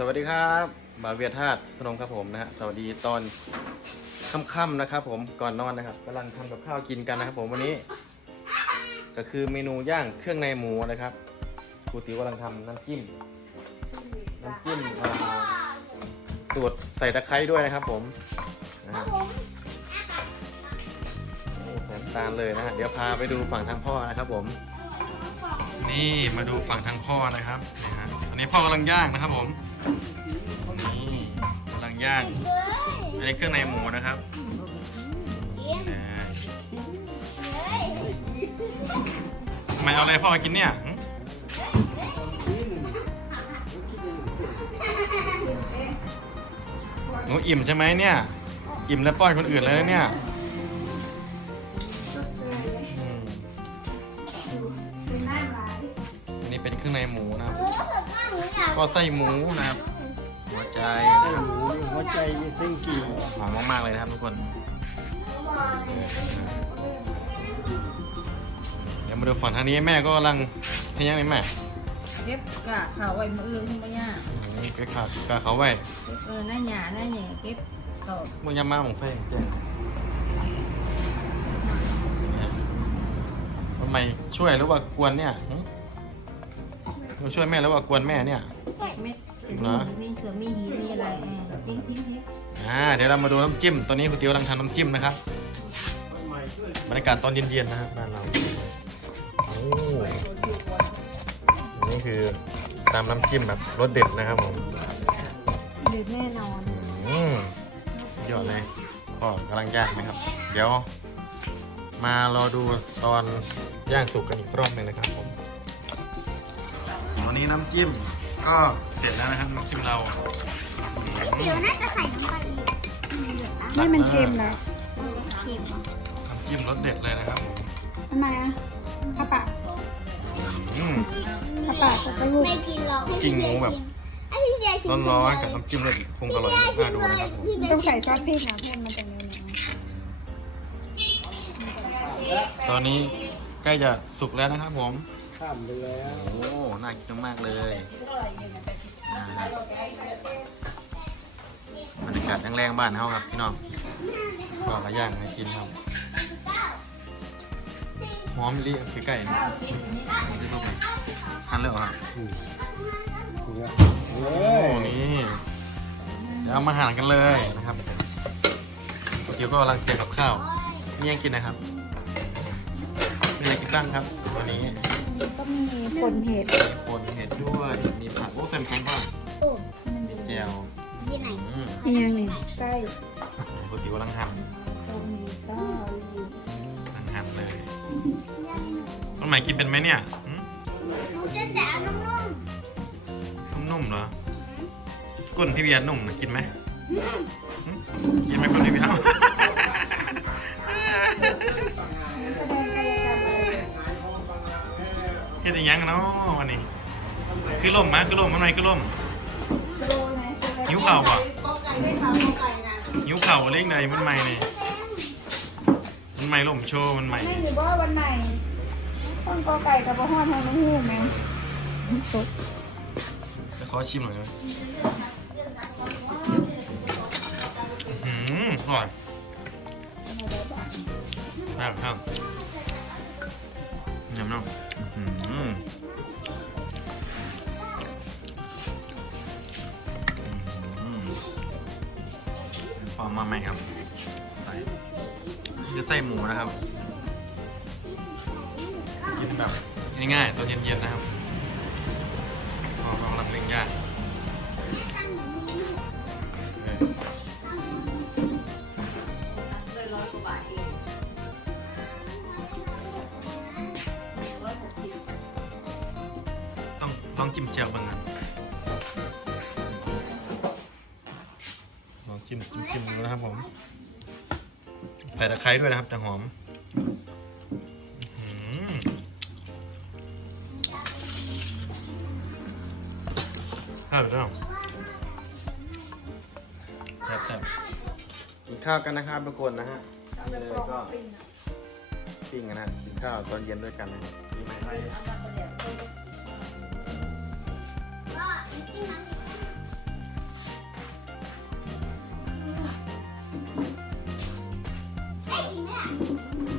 สวัสดีครับบาเวียธาตุพนมครับผมนะฮะสวัสดีตอนค่ำๆนะครับ ผมก่อนนอนนะครับกำลังทำกับข้าวกินกันนะครับ ผมวันนี้ ก็คือเมนูย่างเครื่องในหมูนะครับครูติ๋วกำลังทำน้ำจิ้มน้ำจิ้มอ่าสูตรใส่ตะไคร้ด้วยนะครับ ผมนะฮะโอ้แสนตาลเลยนะฮะเดี๋ยวพาไปดูฝั่งทางพ่อนะครับ ผม นี่มาดูฝั่งทางพ่อนะครับ นี้พ่อกำลังย่างนะครับผมนี่กำลังย่างอันนี้เครื่องในหมูนะครับอ่าทำไมเอาอะไรพ่อมากินเนี่ยหึหนูอิ่มใช่ไหมเนี่ย อิ่มแล้วป้อนคนอื่นเลยนะเนี่ย รื่องในหมูนะครับ ก็ไส้หมูนะครับ หัวใจไส้หมูหัวใจเส้นกิ่วหอมมากๆเลยนะครับทุกคน เดี๋ยวมาดูฝั่งทางนี้แม่ก็กำลังทำยังไงแม่เก็บกะเขาไว้มืออื่นที่บ่ย่าอืมเก็บขาดกาเขาไว้เก็บเออหน้าหยาหน้าหยาเก็บเขามันยำมาของแฟงแจ้งเนี่ยทำไมช่วยหรือว่ากวนเนี่ย หึหนูช่วยแม่หรือว่ากวนแม่เนี่ยเม็ดถึงเหรอนี่เสือมีหีมีอะไรเออทิ้งทิ้งทิ้งอ่าเดี๋ยวเรามาดูน้ำจิ้ม ตอนนี้คุณติวกำลังทำน้ำจิ้มนะครับใหม่ช่วยบรรยากาศตอนเย็นๆนะครับบ้านเราโอ้อันนี่คือตามน้ำจิ้มแบบรสเด็ดนะครับผมหรือแน่นอนอืมยอดเลยก็กำลังย่างนะครับ เดี๋ยว มารอดูตอนย่างสุกกันอีกรอบหนึ่งนะครับผมวั นนี้น้ำจิ้มก็เสร็จแล้วนะครับน้ำจิ้มเราเดี๋ยวน่าจะใส่น้ำปลาอีกนี่มันเค็มนะเค็มน้ำจิ้มรสเด็ดเลยนะครับผมทำไมอะข้าปะอืม ข้าปะจะไปลูกไม่กินหรอกให้จริพี่งเบียหมูร์แบบ ชิมให้พี่เบียร์ชิมร้อนๆไปกับเลยน้ำจิ้มรสคงอพี่ร่อยเบียร์ชิน่ามดูเลนะคยรับผมพี่เบียต้องร์ชิใส่มซอสพริกนะเพื่อนมันจะเนื้อตอนนี้ใกล้จะสุกแล้วนะครับผม ข้ามไปแล้วโอ้ น่ากินมากเลยบรรยากาศแรงๆบ้านเขาครับพี่น้องก็กระย่างให้กินครับหอมลิคือไก่นะทานเลยเหรอครับเนี่ยเฮ้โอ้นี่เดี๋ยวเอามาหั่นกันเลยนะครับเดี๋ยวก็กำลังเตรียมกับข้าวมียังกินนะครับ มีอะไรกินบ้างครับวันนี้ก็มีผลเห็ดมีปนเห็ดด้วย มีผักโอ้เต็มแข็งบ้างโอ้มีแจวที่ไหนอืมมีอย่างหนึ่งไส้ปกติกำลังหั่นต้มมีซอสกำลังหั่นเลยต้นใหม่กินเป็นไหมเนี่ยหืมหนูจะแต่เอานุ่มนุ่มๆเหรอก้นพี่เบียร์นุ่มนะกินไหมหืมกินไหมก้นพี่เบียร์แส ฮ็ดอีหยังเนาะวันนี้ คือล่มมะคือล่มมันไหมคือล่มโลไหนหิวเข่าวป่ะๆก็ไก่ได้ชาวก็ไก่นะหิวเข่าวเล็กใดมันใหม่นี่มันใหม่ล่มโชว์มันใหม่ไม่หรือว่าวันไหนต้นกอไก่กับปลาห้อนทางน้ำหูไหมสดจะขอชิมหน่อยนะอื้อหืมอร่อยครับครับยำน้ำ อื้อหือมมาใหม่ครับ ใส่คือไส้หมูนะครับ กินแบบง่ายๆตอนเย็นๆนะครับ จิ้มจิ้มจิ้มดูนะครับผมใส่ตะไคร้ด้วยนะครับจะหอมอือหือข้าวหรือเปล่าแซ่บกินข้าวกันนะครับทุกคนนะฮะนี่เลยก็ปิ้งกันนะกินข้าวตอนเย็นด้วยกันนะปีใหม่ไทย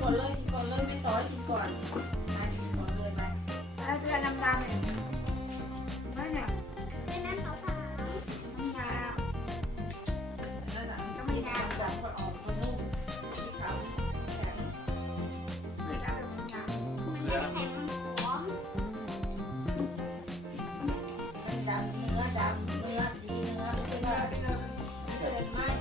อนเลยก่อนเลยไม่ต่อใกินก่อนมากินก่อนเลยมาเอาเกลืน้ำตาลหน่ยไม่เนี่ยเป็นน้ำขาวน้ำตาลนั่นน่ะต้องมีน้ำจากคนออกคนนุ่มที่ขาแข็งเหมือนน้ำแบบน้ำมันไม่ไดขมันหอมมันดำเนื้อดำเนื้อดีเนื้อเป็นเนื้อเป็นเนื้อ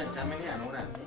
เรื่องฉันไหมเนี่ยหนูน่ะ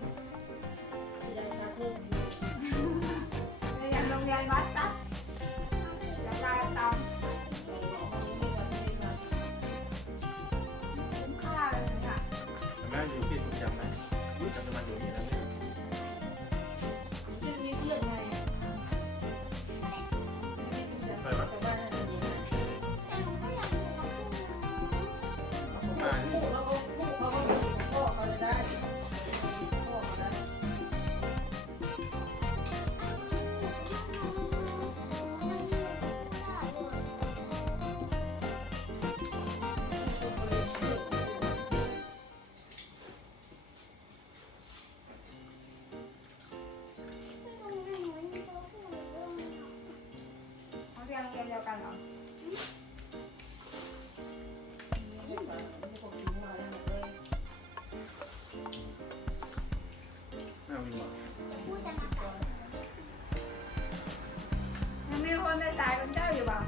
ยังมีคนไปสายกับเจ้าอยู่เปล่า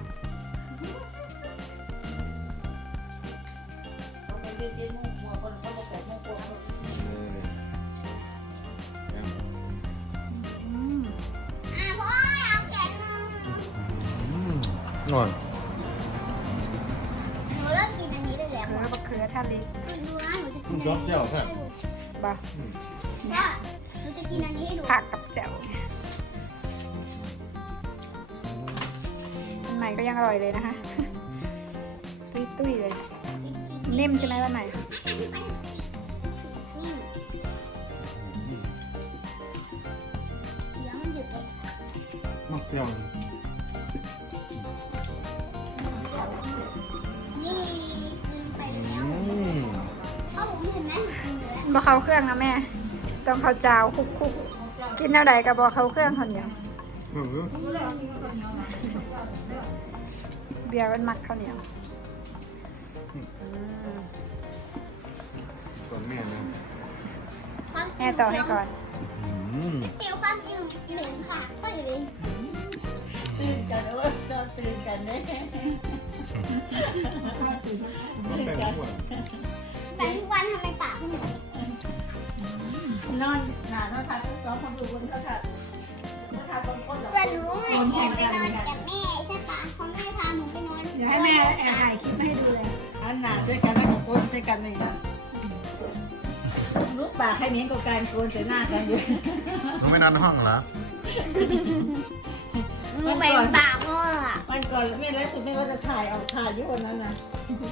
เขาไปเรียนเรียนมุ่งหัวคนเขาบอกแต่มุ่งหัวเขาอืมอะพ่อเอาแขนมือหน่อยหนูเลิกกินอันนี้ได้แล้วเขือบักเขือทะเลดูนะหนูจะกินยอดเจ้าค่ะบ่จ้าหนู จะกินอันนี้ให้ดูผักกับแจ่วอันใหม่ก็ยังอร่อยเลยนะคะ ตุ้ยตุ้ยๆเลย นิ่มใช่ไหมวันใหม่ นี่เดี๋ยวมันหยุดเลยมักเจ้านี่กินไปแล้วเพราะผมเห็นไหมกินไปแล้วบ่เข้าเครื่องนะแม่ ต้องเข้าเจ้าคุกคุกๆกินอะไรกับบ่เข้าเครื่องคนเดียวเบียร์มันมักข้าวเหนียวอืมตัวแม่นะความจริงแม่ต่อให้ก่อนอืมเดี๋ยวความจริงเหลืองค่ะก็เลยตื่นกันแล้วว่าจะตื่นกันเนี่ยมันแป้งหัวแต่ทุกวันทำไมปากไม่เหมือนน องคนดูบนเขาทัดเขาทัดบนก้นหรอแต่หนูไงแอบไปนอนกับแม่ใช่ปะเขาไม่พาหนูไปนอนเดี๋ยวให้แม่แอบถ่ายคลิปให้ดูเลยอันหนาเจอกันแล้วกับก้นเจอกันเลยนะลูกปากให้เนี้ยกับการโกนใส่หน้ากันอยู่เขาไม่นอนในห้องเหรอหนูเป็นปากพ่ออะวันก่อนไม่ได้สุดไม่ว่าจะถ่ายเอาถ่ายอยู่วันนั้นนะ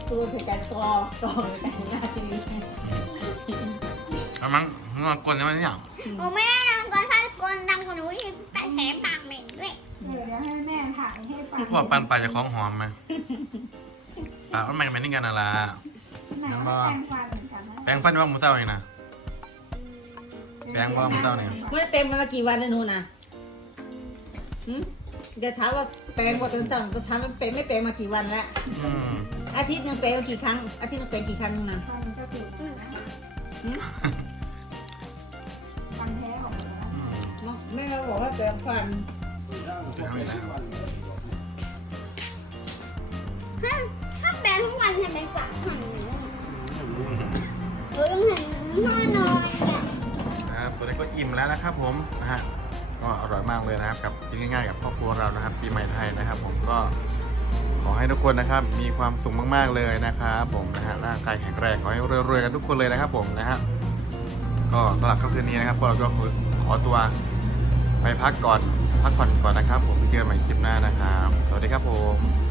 ตัวใส่กันกรอกรอกันหน้าทีวีเอามั้งงอกลใช่ไหมเนี่ยหนูไม่ได้นอ นก่อนถ้าก่อนดังกว่าหนูอีกแปะแผลปากเหม็นด้วยเดี๋ยวเดี๋ยวให้แม่ถ่ายให้ฟังพวกปันปลาจะคล้องหอมไหมปลามันไม่กันนี่กันอะไรแม่ก็แปรงฟันเหมือนกันนะแปลงฟันว่ามือเศร้าเองนะแปรงว่ามันเศร้าเนี่ยไม่ได้เป็นมากี่วันแล้วนูนะหืมจะถามว่าแปลงว่าจนสั่งจะถามว่าเป็นไม่เป็นมากี่วันแล้วอืมอาทิตย์หนึงเป็นมากี่ครั้งอาทิตย์หนึงเป็นกี่ครั้งนึงนะฟันก็คือหนึ่งนะ แม่เราบอกว่าแปลงฟันจะทำยังไงถ้าถ้าแปรงทุกวันทำไมปากหันหนูอะหนูยังเห็นหน้านอนอะนะครับตัวนี้ก็อิ่มแล้วนะครับผมนะฮะก็อร่อยมากเลยนะครับกับกินง่ายๆกับครอบครัวเรานะครับปีใหม่ไทยนะครับ ผมก็ขอให้ทุกคนนะครับมีความสุขมากๆเลยนะครับผมนะฮะร่างกายแข็งแรงขอให้รวยๆกันทุกคนเลยนะครับผมนะฮะก็สำหรับค่ำคืนนี้นะครับพวกเราก็ขอตัว ไปพักก่อนพักผ่อนก่อนนะครับ ผมเจอกันใหม่คลิปหน้านะครับ สวัสดีครับผม